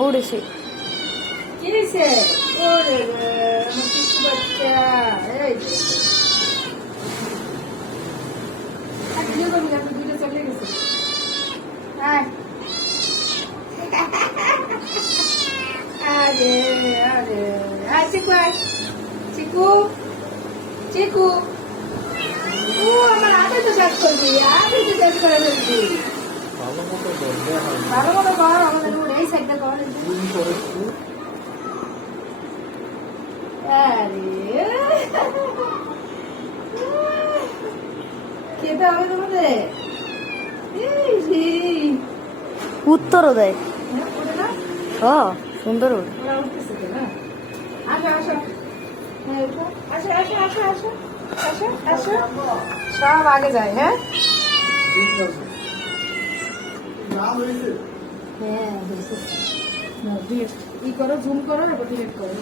উড়েছে। কি হয়েছে? ওরে রে, আমার পিচ্চি বাচ্চা। এই যে। আর ভিডিও করবি না, তোর ভিডিও চলে গেছে। আয়। আরে আরে আয় চিকু আয়। চিকু চিকু ও আমার আগে তো শেষ করবি, আগে তো শেষ করে ফেলবি। ভালো মতো কর, আমাদের রুট এই সাইডটা কর। আরে খেতে হবে তোমাদের। উত্তরও দেয়। ওটা না ও সুন্দর ওড়ে। ওরা উঠতেছে তো না। আসো আসো, হ্যাঁ উঠো। আসো আসো আসো আসো আসো আসো, সব আগে যায়। হ্যাঁ হ্যাঁ ই করো, জুম করো, এবার ডিলিট করো।